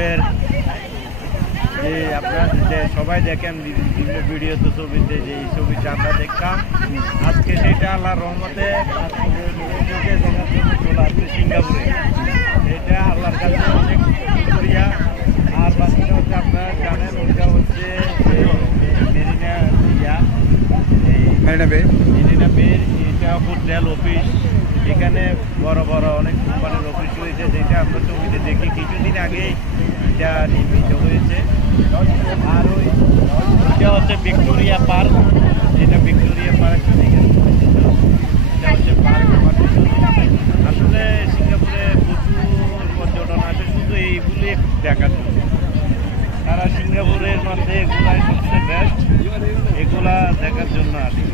সিঙ্গাপুরের যে আপনারা যে সবাই দেখেন বিভিন্ন ভিডিওতে ছবিতে যে এই ছবিটা আমরা দেখতাম, আজকে সেটা আল্লাহর রহমতে চোখে দেখার জন্য চলে আসছে সিঙ্গাপুরে। এটা আল্লাহর কাছে অনেক শুকরিয়া। আর বাকিটা হচ্ছে আপনারা জানেন ওইটা হচ্ছে মেরিনা বে, এটা হোটেল অফিস। এখানে বড় বড় অনেক কোম্পানির অফিস রয়েছে, যেটা আমরা ছবিতে দেখি কিছুদিন আগে এটা নির্মিত হয়েছে। আর ওইটা হচ্ছে ভিক্টোরিয়া পার্ক, যেটা ভিক্টোরিয়া পার্ক এটা হচ্ছে পার্ক। আসলে সিঙ্গাপুরে প্রচুর পর্যটন আসে শুধু এইগুলি দেখার জন্য। তারা সিঙ্গাপুরের মধ্যে এগুলাই সবচেয়ে বেস্ট, এগুলা দেখার জন্য আসে।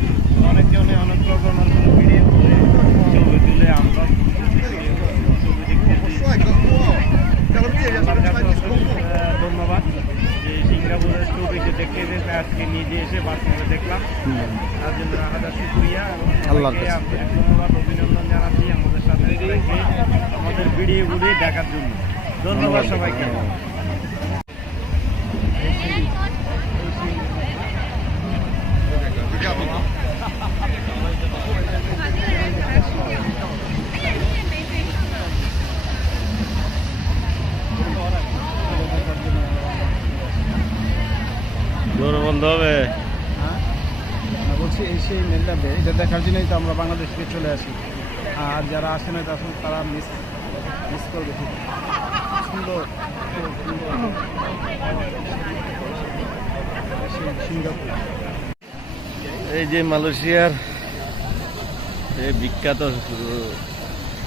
অনেকজনে অনেক রকমের ভিডিও করে ছবি তুলে আমরা ছবি দেখতেছি। আমার কাছে ধন্যবাদ যে সিঙ্গাপুরের ছবিতে দেখতে যেতে আজকে নিজে এসে বাস্তবে দেখলাম, তার জন্য হাজার শুক্রিয়া। আন্তরিক ধন্যবাদ, অভিনন্দন জানাচ্ছি আমাদের সাথে রেখে আমাদের ভিডিওগুলি দেখার জন্য। ধন্যবাদ সবাইকে। জোরে বন্ধ হবে। বলছি এই সেই মেরিনা বে, এটা দেখার জন্যই তো আমরা বাংলাদেশ থেকে চলে আসি। আর যারা আসে না তারা মিস করবে। সুন্দর সিঙ্গাপুর। এই যে মালয়েশিয়ার এই বিখ্যাত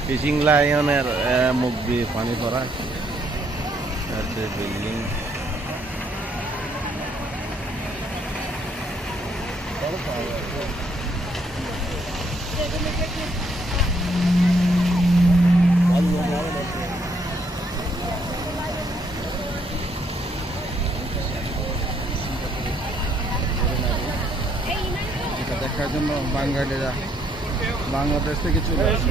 ফিশিং লায়নের মুখ দিয়ে পানি পড়া বিল্ডিং। এটা দেখার জন্য বাঙালিরা বাংলাদেশ থেকে চলে আসে।